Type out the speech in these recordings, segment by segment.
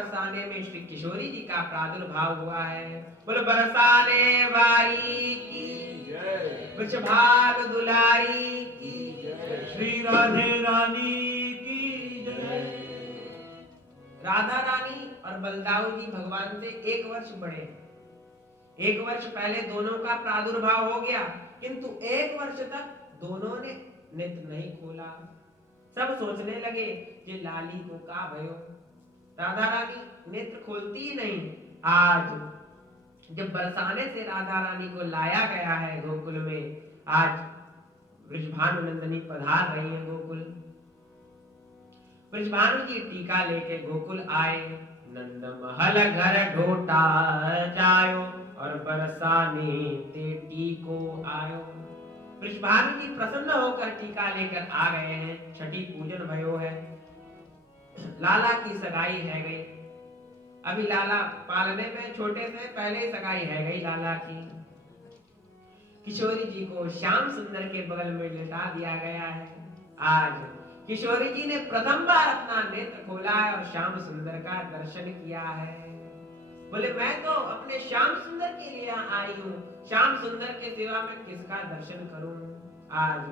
बरसाने में श्री किशोरी जी का प्रादुर्भाव हुआ है। बोलो बरसाने वाली की जय, वृषभाग दुलारी की श्री राधे रानी की जय। राधा रानी और बलदाऊ जी भगवान से 1 वर्ष बड़े। 1 वर्ष पहले दोनों का प्रादुर्भाव हो गया, किंतु 1 वर्ष तक दोनों ने नेत्र नहीं खोला। सब सोचने लगे कि लाली को का भयो। राधा रानी नेत्र खोलती ही नहीं। आज जब बरसाने से राधा रानी को लाया गया है गोकुल में, आज वृषभानु नंदनी पधार रही है गोकुल। वृषभानु जी टीका लेके गोकुल आए। नंद महल घर ढोटा जायो और बरसाने ते टीको आयो। वृषभानु जी प्रसन्न होकर टीका लेकर आ गए हैं। छठी पूजन भयो है। लाला की सगाई है गई। अभी लाला पालने में छोटे से पहले ही सगाई है गई लाला की। किशोरी जी को श्याम सुंदर के बगल में लेटा दिया गया है। आज किशोरी जी ने प्रथम बार अपना नेत्र खोला है और श्याम सुंदर का दर्शन किया है। बोले मैं तो अपने श्याम सुंदर के लिए आई हूँ, श्याम सुंदर के सिवा मैं किसका दर्शन करूं। आज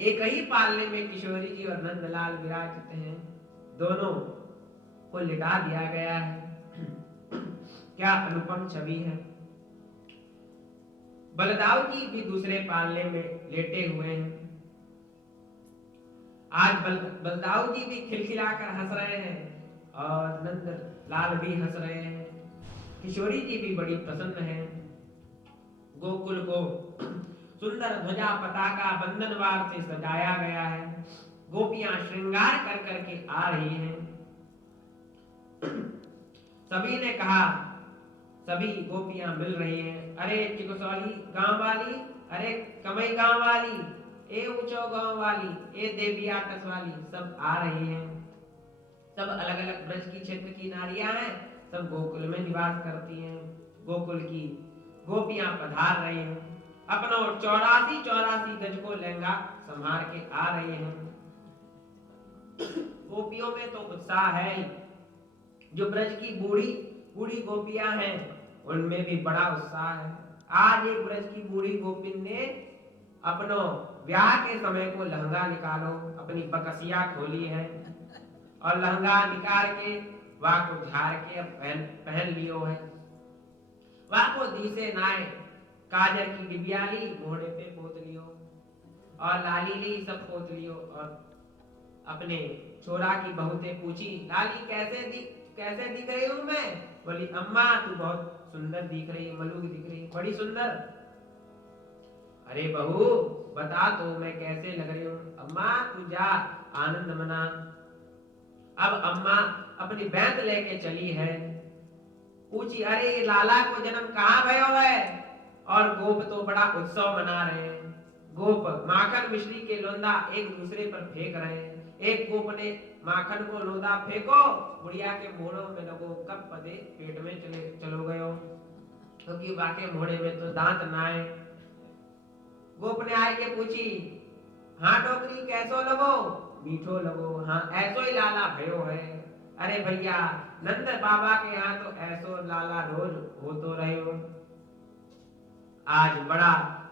एक ही पालने में किशोरी जी और नंदलाल विराजित हैं। दोनों को लिटा दिया गया है। क्या अनुपम छवि है। बलदाऊ जी भी दूसरे पालने में लेटे हुए हैं। आज बलदाऊ जी भी खिलखिलाकर हंस रहे हैं और नंदलाल भी हंस रहे हैं। किशोरी जी भी बड़ी प्रसन्न है। गोकुल को सुंदर ध्वजा पताका बंधनवार से सजाया गया है। गोपियां श्रृंगार कर करके आ रही हैं। सभी ने कहा, सभी गोपियां मिल रही हैं। अरे चिकसौली गांव वाली, अरे कमई गांव वाली, ए ऊंचो गांव वाली, ए देविया टस वाली, सब आ रही हैं। सब अलग अलग ब्रज की क्षेत्र की नारियां हैं। सब गोकुल में निवास करती हैं। गोकुल की गोपियां पधार रही हैं। अपनो 84 गज को लहंगा संभार के आ रही हैं। गोपियों में तो उत्साह है ही। जो ब्रज की बूढ़ी बूढ़ी गोपियां हैं उनमें भी बड़ा उत्साह है। आज एक ब्रज की बूढ़ी गोपिन ने अपनो ब्याह के समय को लहंगा निकालो अपनी बकसिया खोली है और लहंगा निकाल के वह को झाड़ के पहन लियो है। वह को दी से नाए काजर की डिबिया ली, घोड़े पे पोत लियो और लाली ली, सब पोत लियो। और अपने छोरा की बहू से पूछी, लाली कैसे दिख रही हूं मैं। बोली अम्मा तू बहुत सुंदर दिख रही है, मलूक दिख रही है, बड़ी सुंदर। अरे बहू बता तो मैं कैसे लग रही हूँ। अम्मा तू जा आनंद मना। अब अम्मा अपनी बैंत लेके चली है। पूछी अरे लाला को जन्म कहाँ भयो है। और गोप तो बड़ा उत्सव मना रहे हैं। गोप माखन मिश्री के लोंदा एक दूसरे पर फेंक रहे हैं। एक गोप ने माखन को लोंदा फेंको, बुढ़िया के मोड़ों में लगो, कब पदे पेट में चलो गयो, क्योंकि वाके मोड़े में तो दांत ना है। गोप ने आए के पूछी, हाँ डोकरी कैसो लगो। मीठो लगो, हाँ ऐसो ही लाला भयो है। अरे भैया नंद बाबा के यहाँ तो ऐसो लाला रोज हो तो रहे हो। आज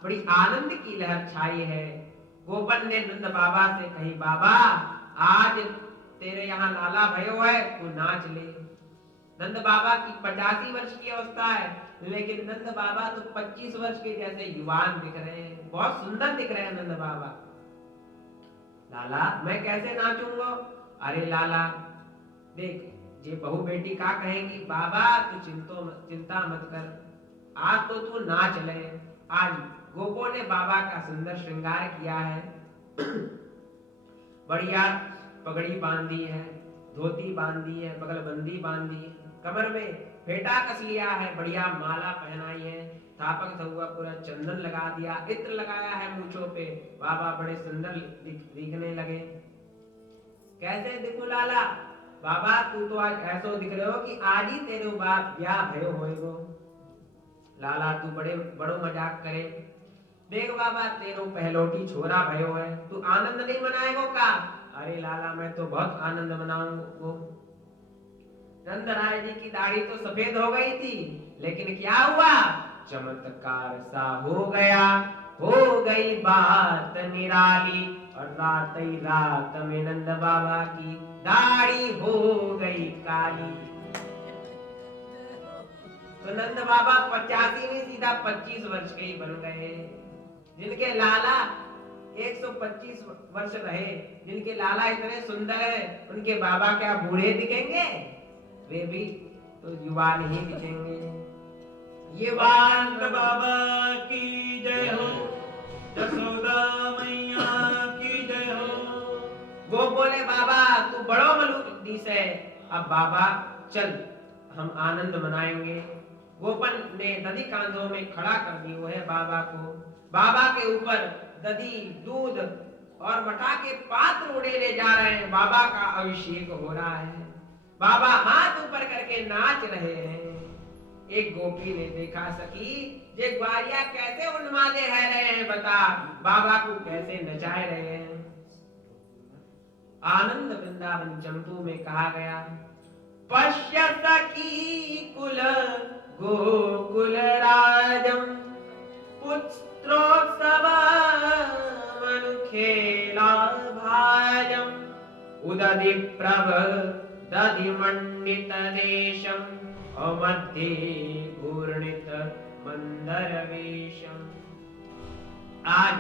बड़ी आनंद की लहर छाई है। गोपन ने नंद बाबा से कही, बाबा आज तेरे यहाँ लाला भयो है, तू नाच ले। नंद बाबा की 85 वर्ष की अवस्था है, लेकिन नंद बाबा तो 25 वर्ष के जैसे युवान दिख रहे हैं। बहुत सुंदर दिख रहे हैं नंद बाबा। लाला मैं कैसे नाचूंगा। अरे लाला देख, ये बहू बेटी का कहेंगी, बाबा तू चिंता मत कर, आज तो तू नाच ले। आज गोपो ने बाबा का सुंदर श्रृंगार किया है। बढ़िया पगड़ी बांधी है, धोती बांधी है, बगलबंदी बांधी है, कमर में फेटा कस लिया है, बढ़िया माला पहनाई है, थापक हुआ पूरा चंदन लगा दिया, इत्र लगाया है मूंछों पे। बाबा बड़े सुंदर दिखने लगे। कैसे दिखू लाला। बाबा तू तो आज ऐसो दिख रहे हो कि आज ही तेरे बाप ब्याह भयो होएगो। लाला तू बड़ो मजाक करे। देख बाबा तेरो पहलोटी छोरा भयो है, तू आनंद नहीं मनाएगो का। अरे लाला मैं तो बहुत आनंद मनाऊंगो। नंदराय जी की दाढ़ी तो सफेद हो गई थी, लेकिन क्या हुआ, चमत्कार सा हो गया, हो गई बात निराली, और रात ही रात में नंद बाबा की दाढ़ी हो गई काली। तो नंद बाबा 85 नहीं सीधा 25 वर्ष के ही बन गए। जिनके लाला 125 वर्ष रहे, जिनके लाला इतने सुंदर है, उनके बाबा क्या बूढ़े दिखेंगे? वे भी तो युवा नहीं दिखेंगे। ये नंद बाबा की जय हो, यशोदा मैया की जय हो। वो बोले बाबा तू बड़ो मलूक दिस है, अब बाबा चल हम आनंद मनाएंगे। गोपन ने दधी कांधों में खड़ा कर दी वो है बाबा को। बाबा के ऊपर दधी, दूध और मठा के पात्र उड़े ले जा रहे हैं। बाबा का अभिषेक हो रहा है, बाबा हाथ ऊपर करके नाच रहे हैं। एक गोपी ने देखा, सखी ये ग्वारिया कैसे उन्मादे है रहे हैं, बता बाबा को कैसे नचाए रहे हैं। आनंद वृंदावन जम्मू में कहा गया, पश्य सखी कुल गोकुल राजम, पुत्रोत्सव मनुखेला भाजम, उदधि प्रभ दधि मंडित देशम, अमध्ये घूर्णित मंदर वेशम। आज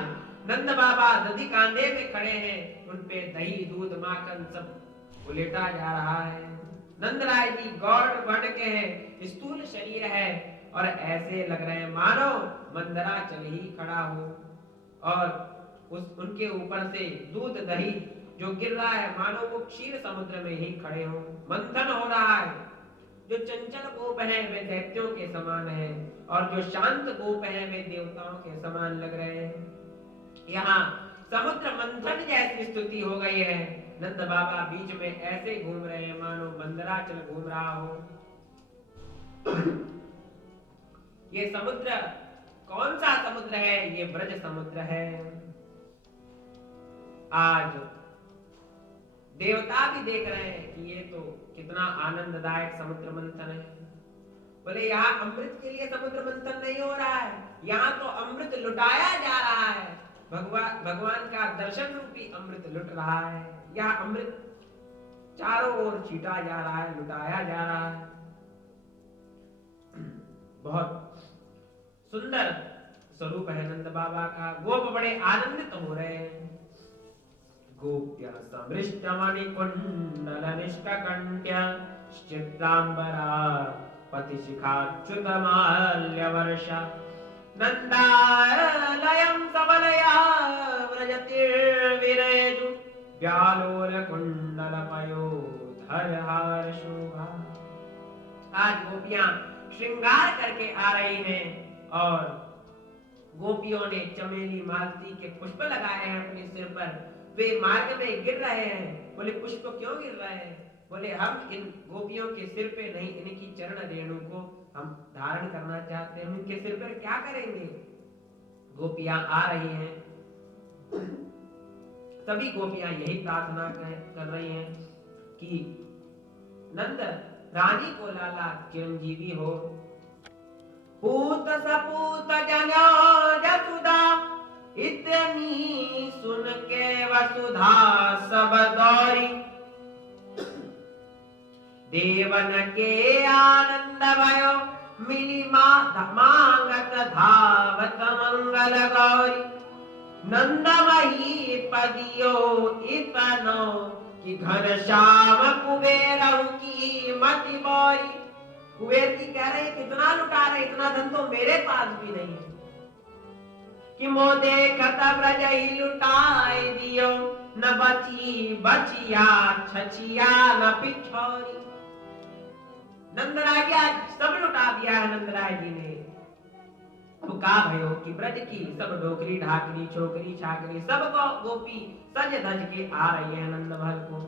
नंद बाबा दधी कांधे पे खड़े हैं, उन पे दही, दूध, माखन सब उलेटा जा रहा है। नंदराय जी गौड़ वर्ण के हैं, स्थूल शरीर है, और ऐसे लग रहे हैं मानो मंदरा चल ही खड़ा हो, और उनके ऊपर से दूध दही जो गिर रहा है, मानो वो क्षीर समुद्र में ही खड़े हो। मंथन हो रहा है। जो चंचल गोप हैं वे दैत्यों के समान हैं, और जो शांत गोप हैं वे देवताओं के समान लग रहे हैं। यहाँ समुद्र मंथन जैसी स्तुति हो गई है। नंद बाबा बीच में ऐसे घूम रहे हैं मानो मंदराचल घूम रहा हो। ये समुद्र कौन सा समुद्र है? ये ब्रज समुद्र है। आज देवता भी देख रहे हैं कि ये तो कितना आनंददायक समुद्र मंथन है। बोले यहाँ अमृत के लिए समुद्र मंथन नहीं हो रहा है, यहाँ तो अमृत लुटाया जा रहा है। भगवान का दर्शन रूपी अमृत लुट रहा है। यह अमृत चारों ओर छीटा जा रहा है, लुटाया जा रहा है। बहुत सुंदर स्वरूप है नंद बाबा का। गोप बड़े आनंदित हो रहे हैं। गोप्य समृष्ट मणि कुंडल निष्कंठ्य, चित्रांबरा पति शिखाच्युत माल्य वर्षा, नंदालयं सबलया व्रजतिर्विरेजु, व्यालोल कुंडल पयोधर हार शोभा। आज गोपियां श्रृंगार करके आ रही हैं, और गोपियों ने चमेली मालती के पुष्प लगाए हैं अपने सिर पर। वे मार्ग में गिर रहे हैं। बोले पुष्प क्यों गिर रहे हैं? बोले हम इन गोपियों के सिर पे नहीं, इनकी चरण रेणु को हम धारण करना चाहते हैं। हम इनके सिर पर क्या करेंगे? गोपियां आ रही हैं, सभी गोपियां यही प्रार्थना कर रही हैं कि नंद रानी को लाला चिरंजीवी हो। पूत सपूत जनो जसुदा, इतनी सुन के वसुधा सब दौरी, देवन के आनंद भयो, मिली मांगत धावत मंगल गौरी। नंदमही पदियो इतनो, कि घनश्याम कुबेर की मति बोरी। कुबेर की कह रहे कितना लुटा रहे, इतना धन तो मेरे पास भी नहीं है। कि मो देखत ब्रज ही लुटाए दियो, न बची बचिया छछिया न पिछोरी। नंदराय सब लुटा दिया है नंदराय जी ने। तो का भयो कि ब्रज की सब डोकरी ढाकरी छोकरी छाकरी सब गोपी सज धज के आ रही है नंद महल को।